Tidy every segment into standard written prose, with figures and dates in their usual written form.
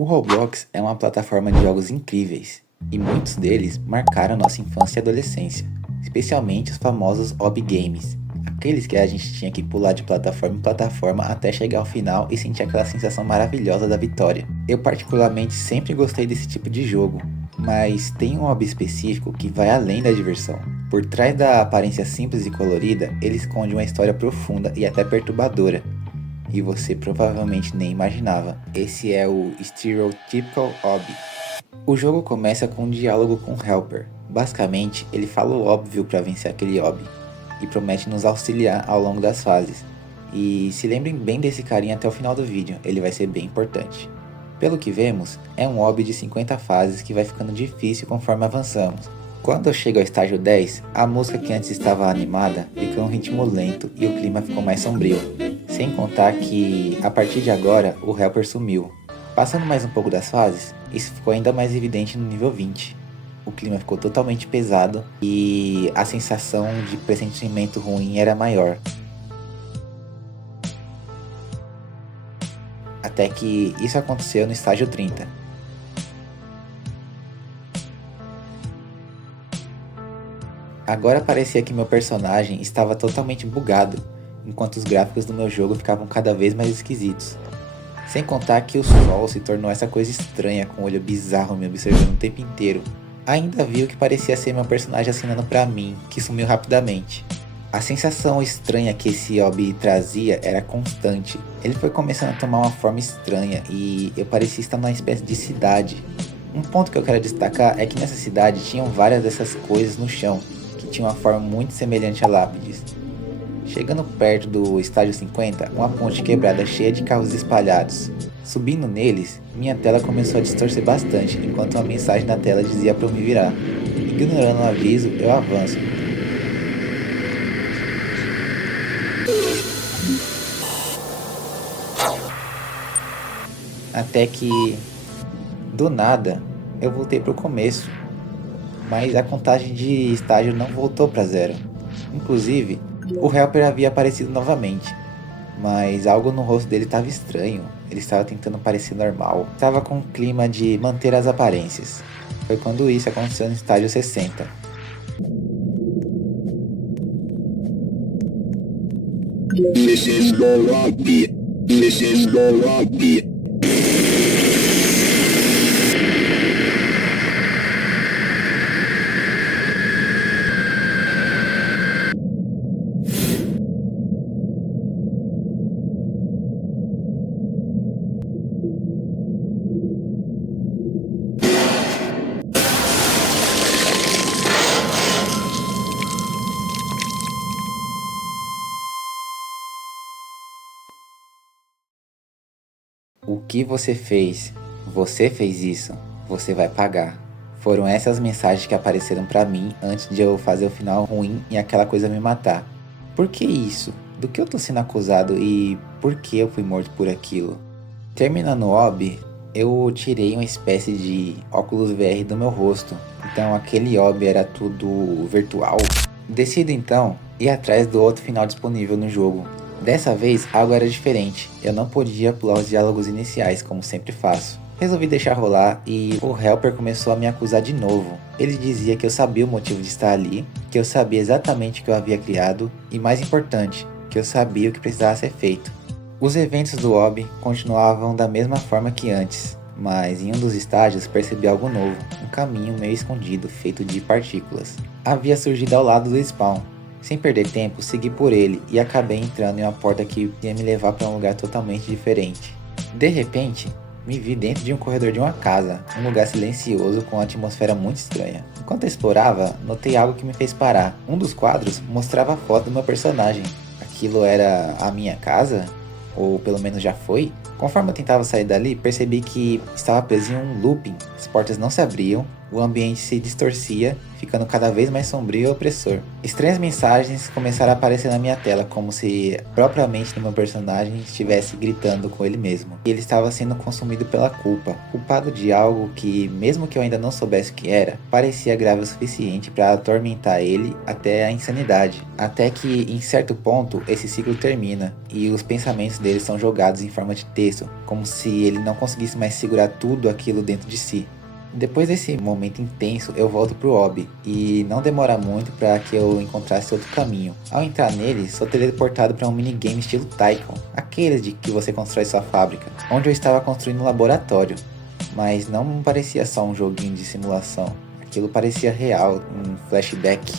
O Roblox é uma plataforma de jogos incríveis, e muitos deles marcaram nossa infância e adolescência, especialmente os famosos hobby games, aqueles que a gente tinha que pular de plataforma em plataforma até chegar ao final e sentir aquela sensação maravilhosa da vitória. Eu particularmente sempre gostei desse tipo de jogo, mas tem um hobby específico que vai além da diversão. Por trás da aparência simples e colorida, ele esconde uma história profunda e até perturbadora, e você provavelmente nem imaginava. Esse é o Stereotypical Hobby. O jogo começa com um diálogo com o Helper. Basicamente, ele fala o óbvio para vencer aquele hobby e promete nos auxiliar ao longo das fases. E se lembrem bem desse carinha até o final do vídeo, ele vai ser bem importante. Pelo que vemos, é um hobby de 50 fases que vai ficando difícil conforme avançamos. Quando eu chego ao estágio 10, a música que antes estava animada ficou um ritmo lento e o clima ficou mais sombrio. Sem contar que, a partir de agora, o Helper sumiu. Passando mais um pouco das fases, isso ficou ainda mais evidente no nível 20. O clima ficou totalmente pesado e a sensação de pressentimento ruim era maior. Até que isso aconteceu no estágio 30. Agora parecia que meu personagem estava totalmente bugado, enquanto os gráficos do meu jogo ficavam cada vez mais esquisitos. Sem contar que o sol se tornou essa coisa estranha com o olho bizarro me observando o tempo inteiro. Ainda vi o que parecia ser meu personagem assinando pra mim, que sumiu rapidamente. A sensação estranha que esse hobby trazia era constante. Ele foi começando a tomar uma forma estranha e eu parecia estar numa espécie de cidade. Um ponto que eu quero destacar é que nessa cidade tinham várias dessas coisas no chão, que tinham uma forma muito semelhante a lápides. Chegando perto do estágio 50, uma ponte quebrada cheia de carros espalhados. Subindo neles, minha tela começou a distorcer bastante, enquanto uma mensagem na tela dizia para eu me virar. Ignorando o aviso, eu avanço. Até que, do nada, eu voltei para o começo, mas a contagem de estágio não voltou para zero. Inclusive, o Helper havia aparecido novamente, mas algo no rosto dele estava estranho. Ele estava tentando parecer normal. Estava com um clima de manter as aparências. Foi quando isso aconteceu no estágio 60. This is the lobby. This is the lobby. O que você fez? Você fez isso. Você vai pagar. Foram essas mensagens que apareceram pra mim antes de eu fazer o final ruim e aquela coisa me matar. Por que isso? Do que eu tô sendo acusado e por que eu fui morto por aquilo? Terminando o hobby, eu tirei uma espécie de óculos VR do meu rosto. Então aquele hobby era tudo virtual. Decido então ir atrás do outro final disponível no jogo. Dessa vez algo era diferente, eu não podia pular os diálogos iniciais como sempre faço. Resolvi deixar rolar e o Helper começou a me acusar de novo. Ele dizia que eu sabia o motivo de estar ali, que eu sabia exatamente o que eu havia criado e, mais importante, que eu sabia o que precisava ser feito. Os eventos do hobby continuavam da mesma forma que antes, mas em um dos estágios percebi algo novo, um caminho meio escondido feito de partículas. Havia surgido ao lado do spawn. Sem perder tempo, segui por ele e acabei entrando em uma porta que ia me levar para um lugar totalmente diferente. De repente, me vi dentro de um corredor de uma casa, um lugar silencioso com uma atmosfera muito estranha. Enquanto eu explorava, notei algo que me fez parar. Um dos quadros mostrava a foto do meu personagem. Aquilo era a minha casa? Ou pelo menos já foi? Conforme eu tentava sair dali, percebi que estava preso em um looping. As portas não se abriam, o ambiente se distorcia, ficando cada vez mais sombrio e opressor. Estranhas mensagens começaram a aparecer na minha tela, como se propriamente no meu personagem estivesse gritando com ele mesmo. E ele estava sendo consumido pela culpa, culpado de algo que, mesmo que eu ainda não soubesse o que era, parecia grave o suficiente para atormentar ele até a insanidade. Até que, em certo ponto, esse ciclo termina e os pensamentos dele são jogados em forma de texto, como se ele não conseguisse mais segurar tudo aquilo dentro de si. Depois desse momento intenso, eu volto pro hobby, e não demora muito para que eu encontrasse outro caminho. Ao entrar nele, sou teleportado para um minigame estilo Tycoon, aqueles de que você constrói sua fábrica, onde eu estava construindo um laboratório. Mas não parecia só um joguinho de simulação, aquilo parecia real, um flashback.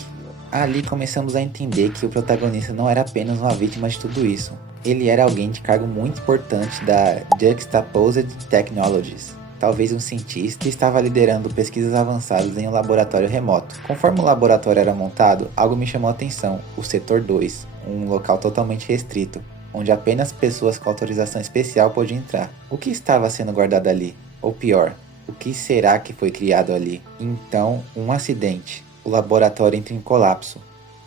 Ali começamos a entender que o protagonista não era apenas uma vítima de tudo isso. Ele era alguém de cargo muito importante da Juxtaposed Technologies. Talvez um cientista, que estava liderando pesquisas avançadas em um laboratório remoto. Conforme o laboratório era montado, algo me chamou a atenção: o Setor 2, um local totalmente restrito, onde apenas pessoas com autorização especial podiam entrar. O que estava sendo guardado ali? Ou pior, o que será que foi criado ali? Então, um acidente. O laboratório entra em colapso.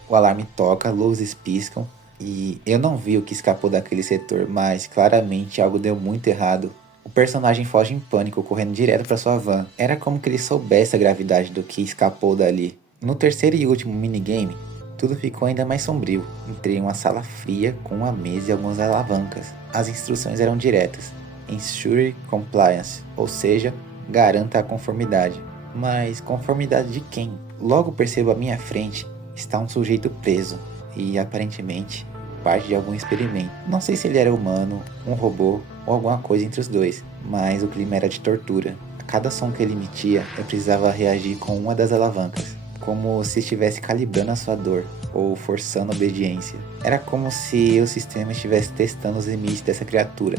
O alarme toca, luzes piscam, e eu não vi o que escapou daquele setor, mas claramente algo deu muito errado. O personagem foge em pânico, correndo direto para sua van. Era como que ele soubesse a gravidade do que escapou dali. No terceiro e último minigame, tudo ficou ainda mais sombrio. Entrei em uma sala fria com uma mesa e algumas alavancas. As instruções eram diretas: Ensure Compliance, ou seja, garanta a conformidade. Mas conformidade de quem? Logo percebo à minha frente está um sujeito preso e aparentemente parte de algum experimento. Não sei se ele era humano, um robô ou alguma coisa entre os dois, mas o clima era de tortura. A cada som que ele emitia, eu precisava reagir com uma das alavancas, como se estivesse calibrando a sua dor ou forçando a obediência. Era como se o sistema estivesse testando os limites dessa criatura: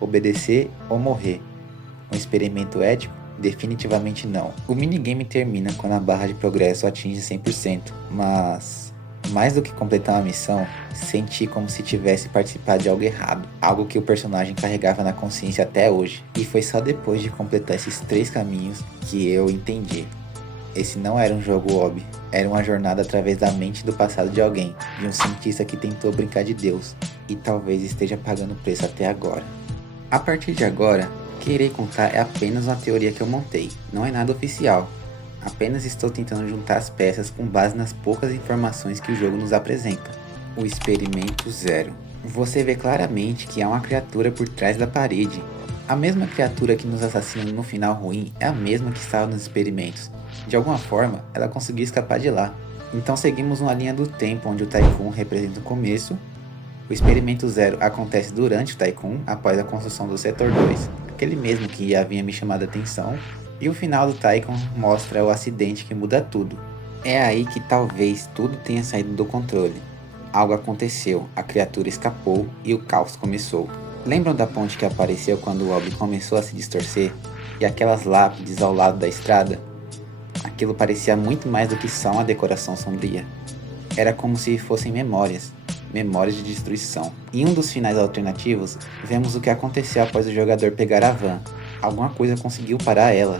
obedecer ou morrer. Um experimento ético? Definitivamente não. O minigame termina quando a barra de progresso atinge 100%, mas mais do que completar uma missão, senti como se tivesse participado de algo errado, algo que o personagem carregava na consciência até hoje. E foi só depois de completar esses 3 caminhos que eu entendi. Esse não era um jogo hobby, era uma jornada através da mente do passado de alguém, de um cientista que tentou brincar de Deus, e talvez esteja pagando o preço até agora. A partir de agora, o que irei contar é apenas uma teoria que eu montei, não é nada oficial. Apenas estou tentando juntar as peças com base nas poucas informações que o jogo nos apresenta. O Experimento Zero. Você vê claramente que há uma criatura por trás da parede. A mesma criatura que nos assassina no final ruim é a mesma que estava nos experimentos. De alguma forma, ela conseguiu escapar de lá. Então seguimos uma linha do tempo onde o Tycoon representa o começo. O Experimento Zero acontece durante o Tycoon, após a construção do Setor 2, aquele mesmo que havia me chamado a atenção. E o final do Tycoon mostra o acidente que muda tudo. É aí que talvez tudo tenha saído do controle. Algo aconteceu, a criatura escapou e o caos começou. Lembram da ponte que apareceu quando o orbe começou a se distorcer? E aquelas lápides ao lado da estrada? Aquilo parecia muito mais do que só uma decoração sombria. Era como se fossem memórias de destruição. Em um dos finais alternativos, vemos o que aconteceu após o jogador pegar a van. Alguma coisa conseguiu parar ela,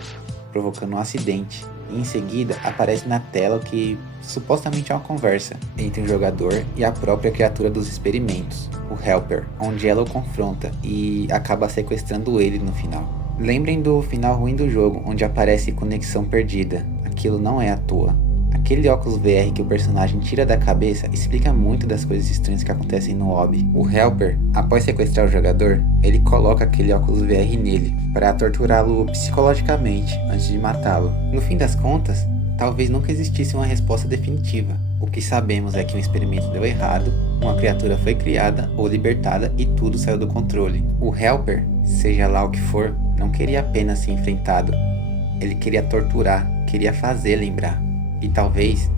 provocando um acidente. E em seguida, aparece na tela o que supostamente é uma conversa entre um jogador e a própria criatura dos experimentos, o Helper, onde ela o confronta e acaba sequestrando ele no final. Lembrem do final ruim do jogo, onde aparece conexão perdida. Aquilo não é à toa. Aquele óculos VR que o personagem tira da cabeça explica muito das coisas estranhas que acontecem no hobby. O Helper, após sequestrar o jogador, ele coloca aquele óculos VR nele para torturá-lo psicologicamente antes de matá-lo. No fim das contas, talvez nunca existisse uma resposta definitiva. O que sabemos é que um experimento deu errado, uma criatura foi criada ou libertada e tudo saiu do controle. O Helper, seja lá o que for, não queria apenas ser enfrentado. Ele queria torturar, queria fazer lembrar. E talvez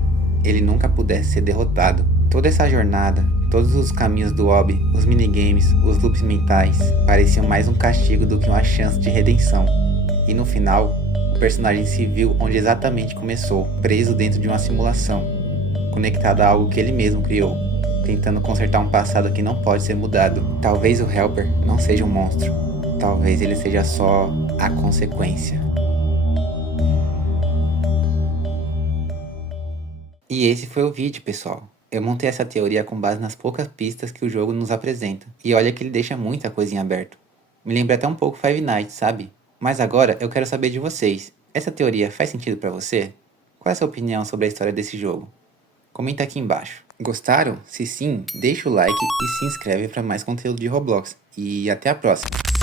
ele nunca pudesse ser derrotado. Toda essa jornada, todos os caminhos do hobby, os minigames, os loops mentais, pareciam mais um castigo do que uma chance de redenção. E no final, o personagem se viu onde exatamente começou, preso dentro de uma simulação, conectado a algo que ele mesmo criou, tentando consertar um passado que não pode ser mudado. Talvez o Helper não seja um monstro, talvez ele seja só a consequência. E esse foi o vídeo, pessoal. Eu montei essa teoria com base nas poucas pistas que o jogo nos apresenta. E olha que ele deixa muita coisa em aberto. Me lembra até um pouco Five Nights, sabe? Mas agora eu quero saber de vocês. Essa teoria faz sentido pra você? Qual é a sua opinião sobre a história desse jogo? Comenta aqui embaixo. Gostaram? Se sim, deixa o like e se inscreve para mais conteúdo de Roblox. E até a próxima!